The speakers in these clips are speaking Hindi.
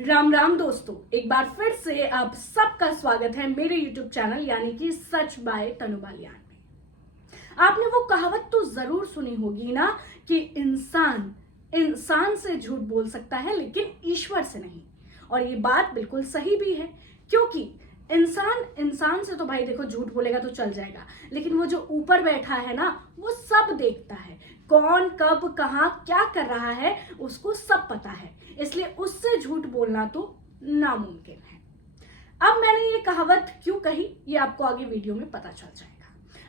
राम राम दोस्तों, एक बार फिर से आप सबका स्वागत है मेरे YouTube चैनल यानी कि सच बाय तनु बालियान में। आपने वो कहावत तो जरूर सुनी होगी ना कि इंसान से झूठ बोल सकता है लेकिन ईश्वर से नहीं। और ये बात बिल्कुल सही भी है, क्योंकि इंसान से तो भाई देखो झूठ बोलेगा तो चल जाएगा, लेकिन वो जो ऊपर बैठा है ना वो सब देखता है। कौन कब कहाँ क्या कर रहा है उसको सब पता है, इसलिए उससे झूठ बोलना तो नामुमकिन है। अब मैंने ये कहावत क्यों कही ये आपको आगे वीडियो में पता चल जाएगा।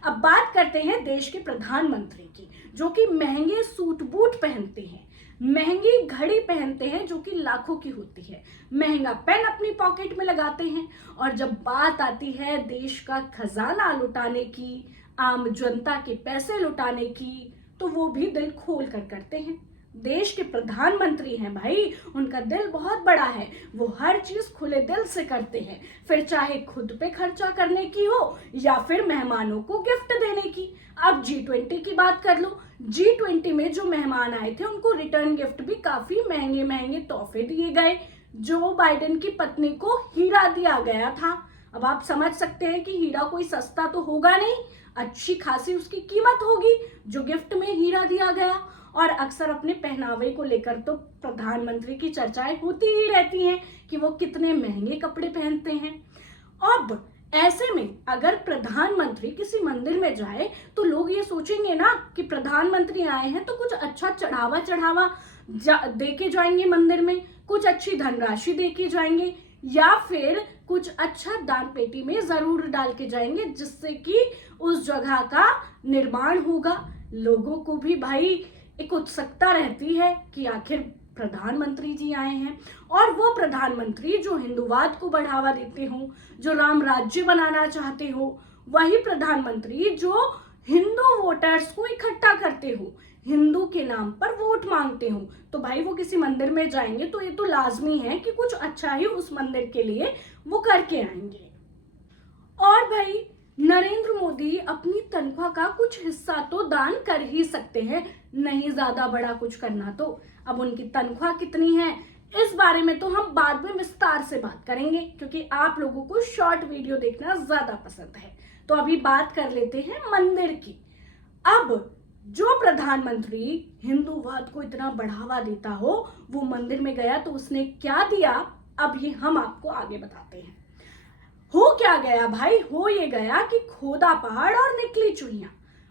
अब बात करते हैं देश के प्रधानमंत्री की, जो कि महंगे सूट बूट पहनते हैं, महंगी घड़ी पहनते हैं जो कि लाखों की होती है, महंगा पेन अपनी पॉकेट में लगाते हैं, और जब बात आती है देश का खजाना लुटाने की, आम जनता के पैसे लुटाने की, तो वो भी दिल खोल कर करते हैं। देश के प्रधानमंत्री हैं भाई, उनका दिल बहुत बड़ा है, वो हर चीज खुले दिल से करते हैं, फिर चाहे खुद पे खर्चा करने की हो या फिर मेहमानों को गिफ्ट देने की। अब G20 की बात कर लो, G20 में जो मेहमान आए थे उनको रिटर्न गिफ्ट भी काफी महंगे महंगे तोहफे दिए गए। जो बाइडेन की पत्नी को हीरा दिया गया था। अब आप समझ सकते हैं कि हीरा कोई सस्ता तो होगा नहीं, अच्छी खासी उसकी कीमत होगी जो गिफ्ट में हीरा दिया गया। और अक्सर अपने पहनावे को लेकर तो प्रधानमंत्री की चर्चाएं होती ही रहती हैं कि वो कितने महंगे कपड़े पहनते हैं। अब ऐसे में अगर प्रधानमंत्री किसी मंदिर में जाए तो लोग ये सोचेंगे ना कि प्रधानमंत्री आए हैं तो कुछ अच्छा चढ़ावा दे के जाएंगे मंदिर में, कुछ अच्छी धनराशि दे के जाएंगे, या फिर कुछ अच्छा दान पेटी में जरूर डाल के जाएंगे, जिससे कि उस जगह का निर्माण होगा। लोगों को भी भाई एक उत्सुकता रहती है कि आखिर प्रधानमंत्री जी आए हैं, और वो प्रधानमंत्री जो हिंदूवाद को बढ़ावा देते हो, जो राम राज्य बनाना चाहते हो, वही प्रधानमंत्री जो हिंदू वोटर्स को इकट्ठा करते हो, हिंदू के नाम पर वोट मांगते हो। तो भाई वो किसी मंदिर में जाएंगे तो ये तो लाजमी है कि कुछ अच्छा ही उस मंदिर के लिए वो करके आएंगे। और भाई नरेंद्र मोदी अपनी तनख्वाह का कुछ हिस्सा तो दान कर ही सकते हैं, नहीं ज्यादा बड़ा कुछ करना तो। अब उनकी तनख्वाह कितनी है इस बारे में तो हम बाद में विस्तार से बात करेंगे, क्योंकि आप लोगों को शॉर्ट वीडियो देखना ज्यादा पसंद है। तो अभी बात कर लेते हैं मंदिर की। अब जो प्रधानमंत्री हिंदूवाद को इतना बढ़ावा देता हो, वो मंदिर में गया तो उसने क्या दिया, अब ये हम आपको आगे बताते हैं। हो क्या गया भाई, हो ये गया कि खोदा पहाड़ और निकली चुहियां।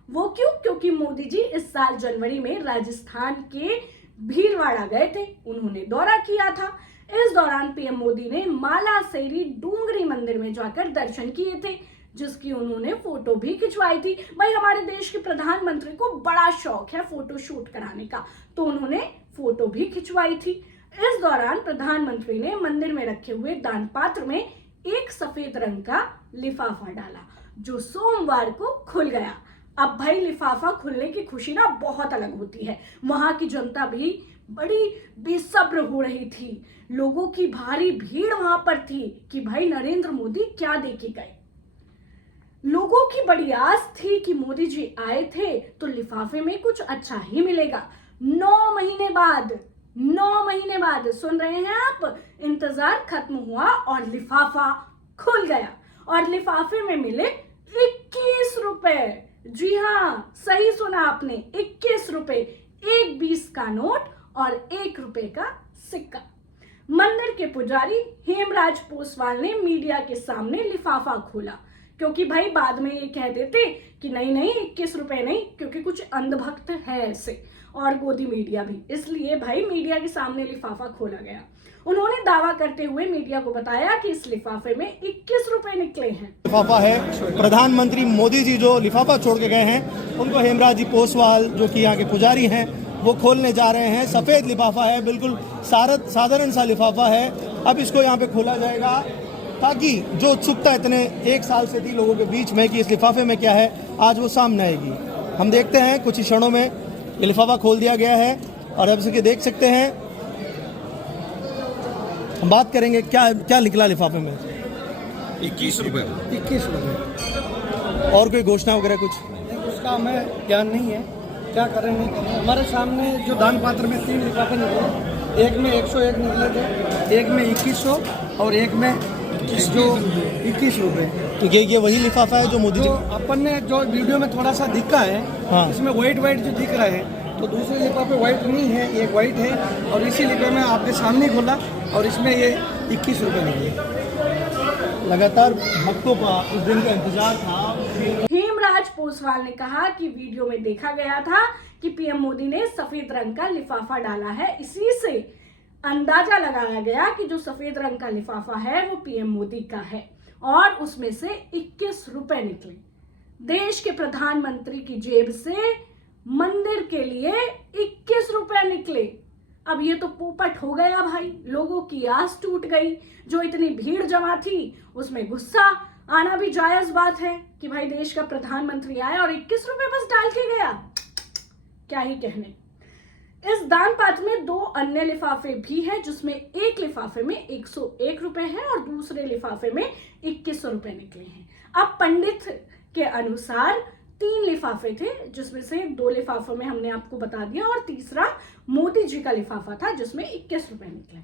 वो क्यों? क्योंकि मोदी जी इस साल जनवरी में राजस्थान के भीलवाड़ा गए थे, उन्होंने दौरा किया था। इस दौरान पीएम मोदी ने मालासेरी डूंगरी मंदिर में जाकर दर्शन किए थे, जिसकी उन्होंने फोटो भी खिंचवाई थी। भाई हमारे देश के प्रधानमंत्री को बड़ा शौक है फोटो शूट कराने का, तो उन्होंने फोटो भी खिंचवाई थी। इस दौरान प्रधानमंत्री ने मंदिर में रखे हुए दान पात्र में एक सफेद रंग का लिफाफा डाला, जो सोमवार को खुल गया। अब भाई लिफाफा खुलने की खुशी ना बहुत अलग होती है। वहां की जनता भी बड़ी बेसब्र हो रही थी, लोगों की भारी भीड़ वहां पर थी कि भाई नरेंद्र मोदी क्या दे के गए। लोगों की बड़ी आस थी कि मोदी जी आए थे तो लिफाफे में कुछ अच्छा ही मिलेगा। 9 महीने बाद सुन रहे हैं आप, इंतजार खत्म हुआ और लिफाफा खुल गया, और लिफाफे में मिले 21 रुपए। जी हाँ, सही सुना आपने, 21 रुपए, एक 20 का नोट और 1 रुपए का सिक्का। मंदिर के पुजारी हेमराज पोसवाल ने मीडिया के सामने लिफाफा खोला, क्योंकि भाई बाद में ये कह देते कि नहीं 21 रुपए नहीं, क्योंकि कुछ अंधभक्त है ऐसे, और गोदी मीडिया भी, इसलिए भाई मीडिया के सामने लिफाफा खोला गया। उन्होंने दावा करते हुए मीडिया को बताया कि इस लिफाफे में 21 रुपए निकले हैं। लिफाफा है, प्रधानमंत्री मोदी जी जो लिफाफा छोड़ के गए हैं उनको हेमराज जी पोसवाल जो कि यहाँ के पुजारी हैं वो खोलने जा रहे हैं। सफेद लिफाफा है, बिल्कुल साधारण सा लिफाफा है। अब इसको यहाँ पे खोला जाएगा ताकि जो उत्सुकता इतने 1 साल से थी लोगों के बीच में कि इस लिफाफे में क्या है, आज वो सामने आएगी। हम देखते हैं कुछ ही क्षणों में ये लिफाफा खोल दिया गया है, और अब इसके देख सकते हैं। हम बात करेंगे क्या निकला लिफाफे में। 21 रुपए। 21 रुपए। और कोई घोषणा वगैरह कुछ? उसका हमें ज्ञान नहीं है, क्या करें नहीं करें। हमारे सामने जो दान पात्र में 3 लिफाफे निकले, एक में 101 निकले थे, एक में 2100 और एक में जो 21 रुपए। तो ये वही लिफाफा है जो मोदी जी जो अपन ने जो वीडियो में थोड़ा सा दिखा है, हाँ। इसमें व्हाइट जो दिख रहा है, तो दूसरे लिफाफे व्हाइट नहीं है, ये व्हाइट है और इसी लिफाफे में आपके सामने खोला और इसमें ये 21 रुपए निकले। लगातार भक्तों का उस दिन का इंतजार था। हेमराज पोसवाल ने कहा कि वीडियो में देखा गया था कि पीएम मोदी ने सफेद रंग का लिफाफा डाला है, इसी से अंदाजा लगाया गया कि जो सफेद रंग का लिफाफा है वो पीएम मोदी का है और उसमें से 21 रुपए निकले। देश के प्रधानमंत्री की जेब से मंदिर के लिए 21 रुपए निकले। अब ये तो पोपट हो गया भाई, लोगों की आस टूट गई। जो इतनी भीड़ जमा थी उसमें गुस्सा आना भी जायज बात है कि भाई देश का प्रधानमंत्री आया और 21 रुपए बस डाल के गया। क्या ही कहने। इस दान पात्र में 2 अन्य लिफाफे भी हैं, जिसमें एक लिफाफे में 101 रुपए हैं और दूसरे लिफाफे में 21 रुपए निकले हैं। अब पंडित के अनुसार 3 लिफाफे थे, जिसमें से 2 लिफाफों में हमने आपको बता दिया और तीसरा मोदी जी का लिफाफा था जिसमें 21 रुपए निकले।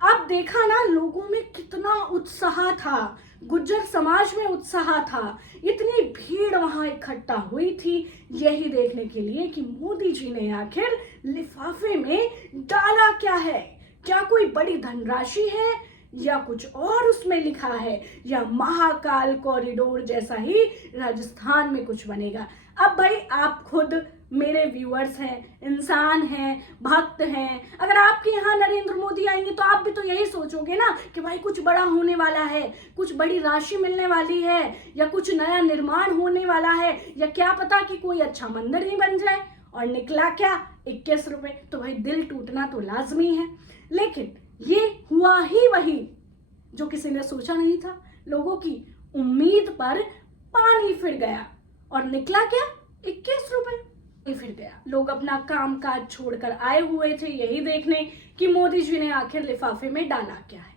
अब देखा ना लोगों में कितना उत्साह था, गुज्जर समाज में उत्साह था, इतनी भीड़ वहां इकट्ठा हुई थी यही देखने के लिए कि मोदी जी ने आखिर लिफाफे में डाला क्या है। क्या कोई बड़ी धनराशि है या कुछ और उसमें लिखा है, या महाकाल कॉरिडोर जैसा ही राजस्थान में कुछ बनेगा। अब भाई आप खुद मेरे व्यूअर्स हैं, इंसान हैं, भक्त हैं। अगर आपके यहाँ नरेंद्र मोदी आएंगे तो आप भी तो यही सोचोगे ना कि भाई कुछ बड़ा होने वाला है, कुछ बड़ी राशि मिलने वाली है, या कुछ नया निर्माण होने वाला है, या क्या पता कि कोई अच्छा मंदिर ही बन जाए। और निकला क्या, 21 रुपए। तो भाई दिल टूटना तो लाजमी है, लेकिन ये हुआ ही वही जो किसी ने सोचा नहीं था। लोगों की उम्मीद पर पानी फिर गया और निकला क्या, 21 रुपए फिर गया। लोग अपना काम काज छोड़कर आए हुए थे यही देखने कि मोदी जी ने आखिर लिफाफे में डाला क्या है,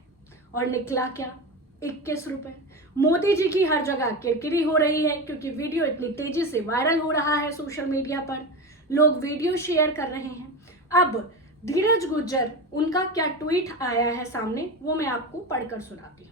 और निकला क्या, 21 रुपए। मोदी जी की हर जगह किरकिरी हो रही है क्योंकि वीडियो इतनी तेजी से वायरल हो रहा है सोशल मीडिया पर, लोग वीडियो शेयर कर रहे हैं। अब धीरज गुज्जर, उनका क्या ट्वीट आया है सामने वो मैं आपको पढ़कर सुनाती हूँ।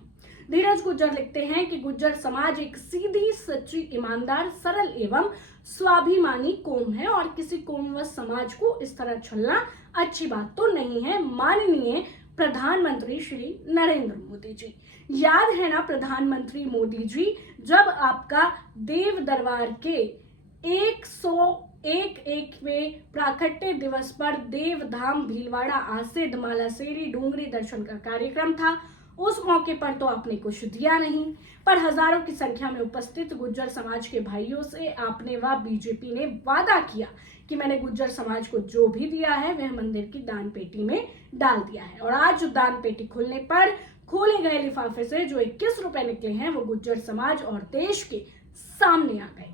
धीरज गुज्जर लिखते हैं कि गुज्जर समाज एक सीधी, सच्ची, ईमानदार, सरल एवं स्वाभिमानी कौम है और किसी कौम व समाज को इस तरह छलना अच्छी बात तो नहीं है। माननीय प्रधानमंत्री श्री नरेंद्र मोदी जी, याद है ना प्रधानमंत्री मोदी जी, जब आपका देव दरबार के 101वें प्राकट्य दिवस पर देव धाम भीलवाड़ा आसिद मालासेरी डूंगरी दर्शन का कार्यक्रम था, उस मौके पर तो आपने कुछ दिया नहीं, पर हजारों की संख्या में उपस्थित गुज्जर समाज के भाइयों से आपने व बीजेपी ने वादा किया कि मैंने गुज्जर समाज को जो भी दिया है वह मंदिर की दान पेटी में डाल दिया है। और आज दान पेटी खुलने पर खोले गए लिफाफे से जो 21 रुपए निकले हैं वो गुज्जर समाज और देश के सामने आ गए।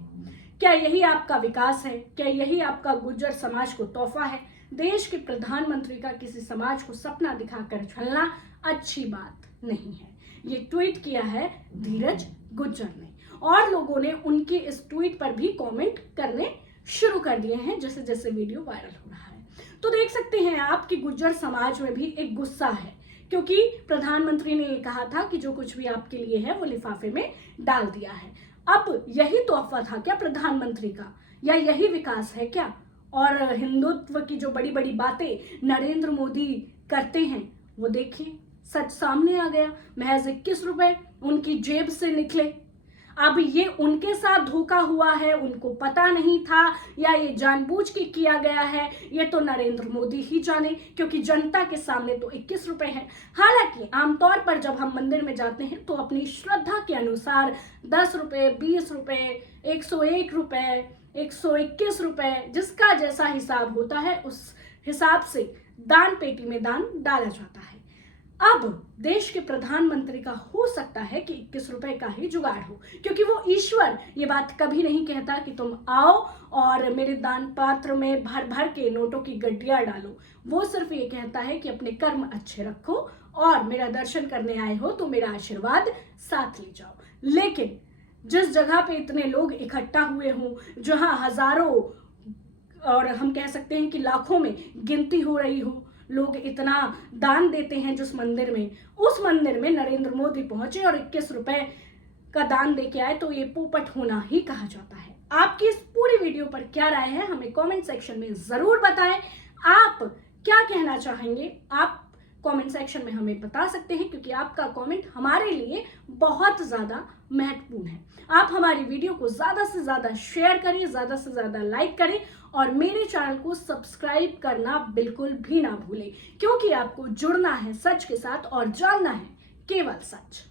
क्या यही आपका विकास है? क्या यही आपका गुज्जर समाज को तोहफा है? देश के प्रधानमंत्री का किसी समाज को सपना दिखाकर छलना अच्छी बात नहीं है। ये ट्वीट किया है धीरज गुज्जर ने, और लोगों ने उनके इस ट्वीट पर भी कमेंट करने शुरू कर दिए हैं जैसे जैसे वीडियो वायरल हो रहा है। तो देख सकते हैं आप कि गुज्जर समाज में भी एक गुस्सा है, क्योंकि प्रधानमंत्री ने ये कहा था कि जो कुछ भी आपके लिए है वो लिफाफे में डाल दिया है। अब यही तोहफा था क्या प्रधानमंत्री का, या यही विकास है क्या? और हिंदुत्व की जो बड़ी बड़ी बातें नरेंद्र मोदी करते हैं वो देखिए, सच सामने आ गया। महज 21 रुपए उनकी जेब से निकले। अब ये उनके साथ धोखा हुआ है, उनको पता नहीं था, या ये जानबूझ के किया गया है, ये तो नरेंद्र मोदी ही जाने, क्योंकि जनता के सामने तो 21 रुपए है। हालांकि आमतौर पर जब हम मंदिर में जाते हैं तो अपनी श्रद्धा के अनुसार 10 रुपए, 20 रुपए, 101 रुपए, 121 रुपए, जिसका जैसा हिसाब होता है उस हिसाब से दान पेटी में दान डाला जाता है। अब देश के प्रधानमंत्री का हो सकता है कि 21 रुपए का ही जुगाड़ हो, क्योंकि वो ईश्वर ये बात कभी नहीं कहता कि तुम आओ और मेरे दान पात्र में भर भर के नोटों की गड्डियां डालो। वो सिर्फ ये कहता है कि अपने कर्म अच्छे रखो और मेरा दर्शन करने आए हो तो मेरा आशीर्वाद साथ ले जाओ। लेकिन जिस जगह पे इतने लोग इकट्ठा हुए हों, जहां हजारों और हम कह सकते हैं कि लाखों में गिनती हो रही हो, लोग इतना दान देते हैं जिस मंदिर में, उस मंदिर में नरेंद्र मोदी पहुंचे और 21 रुपए का दान देके आए, तो ये पोपट होना ही कहा जाता है। आपकी इस पूरी वीडियो पर क्या राय है, हमें कमेंट सेक्शन में जरूर बताएं। आप क्या कहना चाहेंगे, आप कमेंट सेक्शन में हमें बता सकते हैं, क्योंकि आपका कमेंट हमारे लिए बहुत ज्यादा महत्वपूर्ण है। आप हमारी वीडियो को ज्यादा से ज्यादा शेयर करें, ज्यादा से ज्यादा लाइक करें और मेरे चैनल को सब्सक्राइब करना बिल्कुल भी ना भूलें, क्योंकि आपको जुड़ना है सच के साथ और जानना है केवल सच।